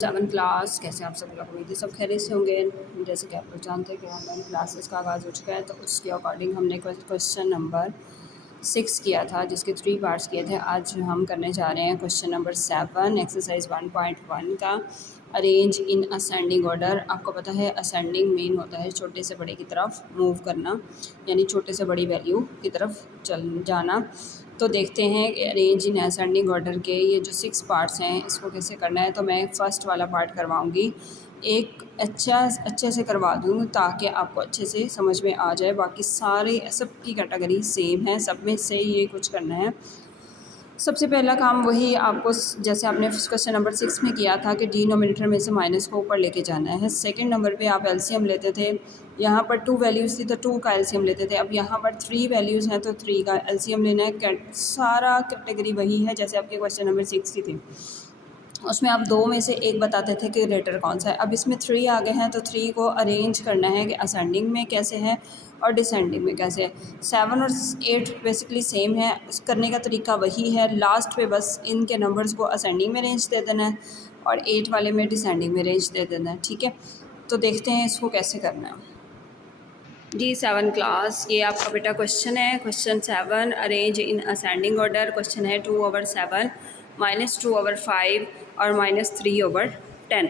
7 class कैसे आप सब लोग, उम्मीद है सब खैरियत से होंगे। जैसे कि आप लोग जानते हैं कि ऑनलाइन क्लासेस का आगाज़ हो चुका है, तो उसके अकॉर्डिंग हमने क्वेश्चन नंबर 6 किया था, जिसके 3 पार्ट्स किए थे। आज हम करने जा रहे हैं क्वेश्चन नंबर 7, एक्सरसाइज 1.1 का अरेंज इन असेंडिंग ऑर्डर। आपको पता है असेंडिंग मीन होता है छोटे से बड़े की तरफ मूव करना, यानी छोटे से बड़ी वैल्यू की तरफ चल जाना। तो देखते हैं कि अरेंज इन असेंडिंग ऑर्डर के ये जो 6 पार्ट्स हैं इसको कैसे करना है। तो मैं फ़र्स्ट वाला पार्ट करवाऊँगी, एक अच्छे से करवा दूँ ताकि आपको अच्छे से समझ में आ जाए। बाकी सारे सब की कैटेगरी सेम है, सब में से ये कुछ करना है। सबसे पहला काम वही आपको जैसे आपने क्वेश्चन नंबर 6 में किया था कि डिनोमिनेटर में से माइनस को ऊपर लेके जाना है। सेकंड नंबर पे आप एलसीएम लेते थे, यहाँ पर 2 वैल्यूज़ थी तो 2 का एलसीएम लेते थे। अब यहाँ पर 3 वैल्यूज़ हैं तो 3 का एलसीएम लेना है। सारा कैटेगरी वही है जैसे आपके क्वेश्चन नंबर 6 की थी, उसमें आप 2 में से एक बताते थे कि ग्रेटर कौन सा है। अब इसमें 3 आ गए हैं तो 3 को अरेंज करना है कि असेंडिंग में कैसे है और डिसेंडिंग में कैसे है। 7 और 8 बेसिकली सेम है, उस करने का तरीका वही है। लास्ट पे बस इनके नंबर्स को असेंडिंग में रेंज दे देना है और 8 वाले में डिसेंडिंग में रेंज दे देना है। ठीक है, तो देखते हैं इसको कैसे करना है। जी 7 क्लास, ये आपका बेटा क्वेश्चन है। Question 7 arrange in ascending order. Question है 2/7 -2/5 और -3/10।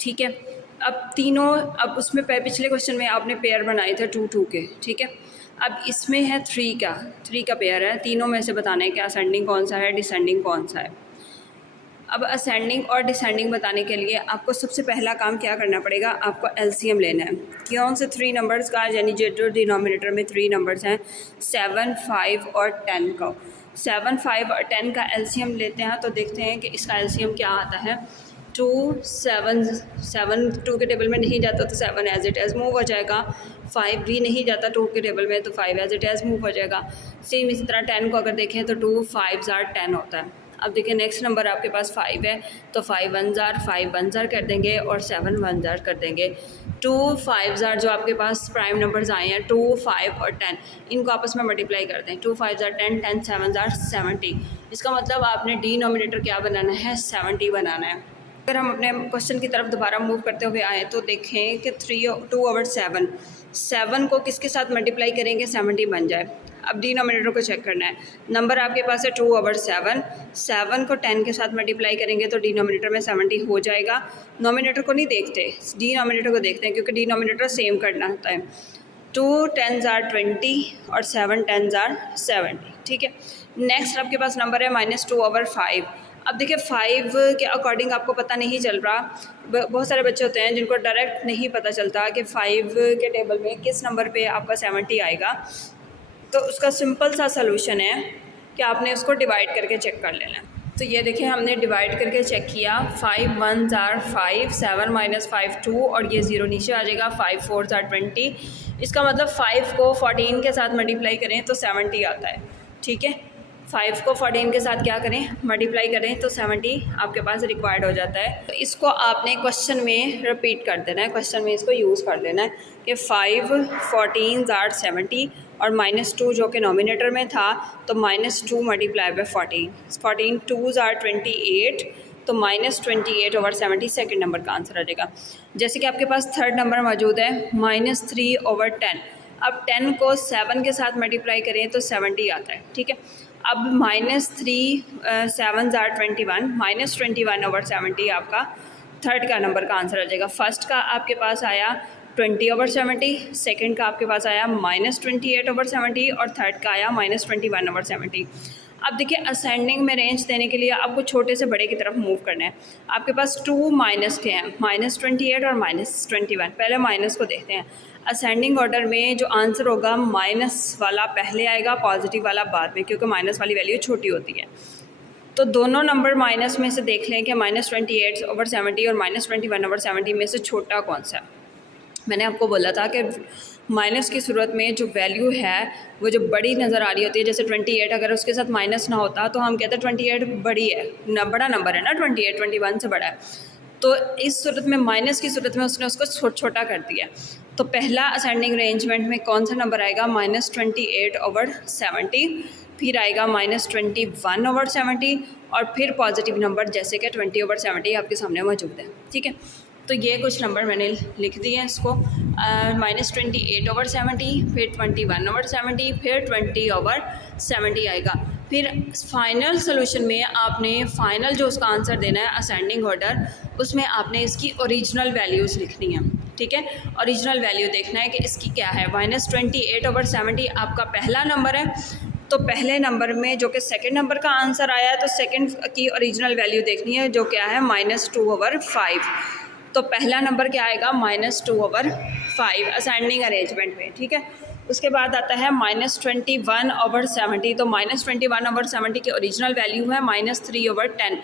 ठीक है, अब तीनों, अब उसमें पिछले क्वेश्चन में आपने पेयर बनाए थे 2 के। ठीक है, अब इसमें है 3 का पेयर है। तीनों में से बताना है कि असेंडिंग कौन सा है, डिसेंडिंग कौन सा है। अब असेंडिंग और डिसेंडिंग बताने के लिए आपको सबसे पहला काम क्या करना पड़ेगा, आपको एलसीएम लेना है। कौन से 3 नंबर्स का, यानी जो डिनोमिनेटर में 3 नंबर्स हैं 7, 5 और 10 का। 7, 5 और 10 का एलसीएम लेते हैं तो देखते हैं कि इसका एलसीएम क्या आता है। 2, 7 2 के टेबल में नहीं जाता तो 7 एज इट एज मूव हो जाएगा। 5 भी नहीं जाता 2 के टेबल में तो 5 एज इट एज मूव हो जाएगा। सेम इसी तरह 10 को अगर देखें तो 2 5 10 होता है। अब देखिए नेक्स्ट नंबर आपके पास 5 है तो 5 1 जार कर देंगे और 7 1 जार कर देंगे। 2 5 जार जो आपके पास प्राइम नंबर्स आए हैं 2, 5 और 10, इनको आपस में मल्टीप्लाई कर दें। 2 5 जार 10, 10 7 जार 70। इसका मतलब आपने डिनोमिनेटर क्या बनाना है, 70 बनाना है। अगर हम अपने क्वेश्चन की तरफ दोबारा मूव करते हुए आए तो देखें कि 2/7 7 को किसके साथ मल्टीप्लाई करेंगे 70 बन जाए। अब डिनोमिनेटर को चेक करना है। नंबर आपके पास है 2/7, 7 को 10 के साथ मल्टीप्लाई करेंगे तो डिनोमिनेटर में 70 हो जाएगा। नोमिनेटर को नहीं देखते, डिनोमिनेटर को देखते हैं क्योंकि डिनोमिनेटर सेम करना होता है। 2 10 जार 20 और 7 10 जार 70। ठीक है, नेक्स्ट आपके पास नंबर है -2/5। अब देखिए 5 के अकॉर्डिंग आपको पता नहीं चल रहा। बहुत सारे बच्चे होते हैं जिनको डायरेक्ट नहीं पता चलता कि 5 के टेबल में किस नंबर पे आपका 70 आएगा। तो उसका सिंपल सा सलूशन है कि आपने उसको डिवाइड करके चेक कर लेना है। तो ये देखिए हमने डिवाइड करके चेक किया। 5 1 जार 5, 7 -5 2 और ये 0 नीचे आ जाएगा। 5 4 जार 20। इसका मतलब 5 को 14 के साथ मल्टीप्लाई करें तो 70 आता है। ठीक है, 5 को 14 के साथ क्या करें, मल्टीप्लाई करें तो 70 आपके पास रिक्वायर्ड हो जाता है। तो इसको आपने क्वेश्चन में रिपीट कर देना है, क्वेश्चन में इसको यूज़ कर देना है कि 5 14 जार 70 और -2 जो कि नॉमिनेटर में था तो -2 मल्टीप्लाई बाय 14 2 जार 28 तो -28/70 सेकेंड नंबर का आंसर आ जाएगा। जैसे कि आपके पास थर्ड नंबर मौजूद है -3/10। अब 10 को 7 के साथ मल्टीप्लाई करें तो 70 आता है। ठीक है, अब -3 7 जार 21 -21/70 आपका थर्ड का नंबर का आंसर आ जाएगा। फर्स्ट का आपके पास आया 20/70, सेकंड का आपके पास आया -28/70 और थर्ड का आया -21/70। अब देखिए असेंडिंग में रेंज देने के लिए आपको छोटे से बड़े की तरफ मूव करना है। आपके पास 2 माइनस के हैं, -28 और -21। पहले माइनस को देखते हैं। असेंडिंग ऑर्डर में जो आंसर होगा माइनस वाला पहले आएगा, पॉजिटिव वाला बाद में, क्योंकि माइनस वाली वैल्यू छोटी होती है। तो दोनों नंबर माइनस में से देख लें कि -28/70 और -21/70 में से छोटा कौन सा है। मैंने आपको बोला था कि माइनस की सूरत में जो वैल्यू है वो जो बड़ी नज़र आ रही होती है, जैसे 28 अगर उसके साथ माइनस ना होता तो हम कहते हैं 28 बड़ी है, बड़ा नंबर है ना, 28 21 से बड़ा है। तो इस सूरत में माइनस की सूरत में उसने उसको छोटा कर दिया। तो पहला असेंडिंग अरेंजमेंट में कौन सा नंबर आएगा, -28/70। फिर आएगा -21/70 और फिर पॉजिटिव नंबर जैसे कि 20/70 आपके सामने मौजूद है। ठीक है, तो ये कुछ नंबर मैंने लिख दिए हैं इसको, -28/70, फिर 21/70, फिर 20/70 आएगा। फिर फाइनल सोल्यूशन में आपने फाइनल जो उसका आंसर देना है असेंडिंग ऑर्डर, उसमें आपने इसकी ओरिजिनल वैल्यूज़ लिखनी है। ठीक है, ओरिजिनल वैल्यू देखना है कि इसकी क्या है। -28/70 आपका पहला नंबर है, तो पहले नंबर में जो कि सेकंड नंबर का आंसर आया है, तो सेकंड की ओरिजिनल वैल्यू देखनी है जो क्या है -2/5। तो पहला नंबर क्या आएगा -2/5 असेंडिंग अरेंजमेंट में। ठीक है, उसके बाद आता है -21/70, तो -21/70 की ओरिजिनल वैल्यू है -3/10।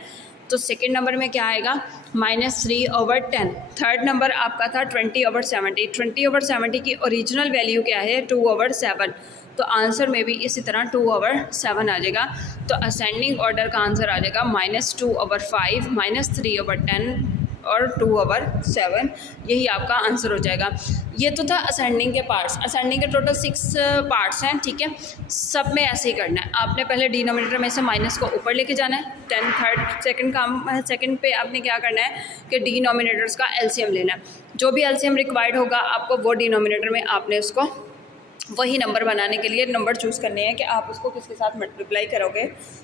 तो सेकंड नंबर में क्या आएगा -3/10। थर्ड नंबर आपका था 20/70, 20/70 की ओरिजिनल वैल्यू क्या है 2/7। तो आंसर में भी इसी तरह 2/7 आ जाएगा। तो असेंडिंग ऑर्डर का आंसर आ जाएगा -2/5, -3/10 और 2/7, यही आपका आंसर हो जाएगा। ये तो था असेंडिंग के पार्ट्स। असेंडिंग के टोटल 6 पार्ट्स हैं। ठीक है, सब में ऐसे ही करना है। आपने पहले डिनोमिनेटर में से माइनस को ऊपर लेके जाना है, 10 थर्ड सेकंड पे आपने क्या करना है कि डिनोमिनेटर्स का एलसीएम लेना है। जो भी एलसीएम रिक्वायर्ड होगा आपको वो डिनोमिनेटर में आपने उसको वही नंबर बनाने के लिए नंबर चूज़ करने हैं कि आप उसको किसके साथ मल्टीप्लाई करोगे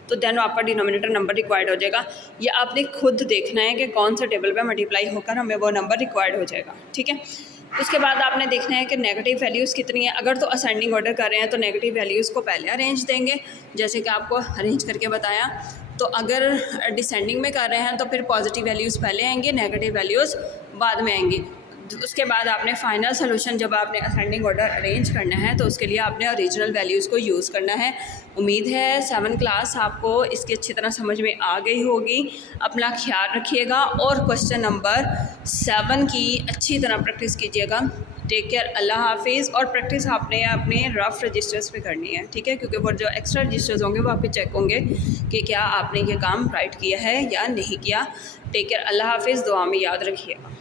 तो देन आपका डिनोमिनेटर नंबर रिक्वायर्ड हो जाएगा। ये आपने खुद देखना है कि कौन सा टेबल पे मल्टीप्लाई होकर हमें वो नंबर रिक्वायर्ड हो जाएगा। ठीक है, उसके बाद आपने देखना है कि नेगेटिव वैल्यूज़ कितनी है। अगर तो असेंडिंग ऑर्डर कर रहे हैं तो नेगेटिव वैल्यूज़ को पहले अरेंज देंगे, जैसे कि आपको अरेंज करके बताया। तो अगर डिसेंडिंग में कर रहे हैं तो फिर पॉजिटिव वैल्यूज़ पहले आएंगी, नेगेटिव वैल्यूज़ बाद में आएंगी। उसके बाद आपने फाइनल सोल्यूशन जब आपने असेंडिंग ऑर्डर अरेंज करना है तो उसके लिए आपने ओरिजिनल वैल्यूज़ को यूज़ करना है। उम्मीद है 7th क्लास आपको इसकी अच्छी तरह समझ में आ गई होगी। अपना ख्याल रखिएगा और क्वेश्चन नंबर 7 की अच्छी तरह प्रैक्टिस कीजिएगा। टेक केयर, अल्लाह हाफिज़। और प्रैक्टिस आपने अपने रफ़ रजिस्टर्स पे करनी है। ठीक है, क्योंकि वो जो एक्स्ट्रा रजिस्टर्स होंगे वो आपके चेक होंगे कि क्या आपने ये काम राइट किया है या नहीं किया। टेक केयर, अल्लाह हाफिज़। दुआ में याद रखिएगा।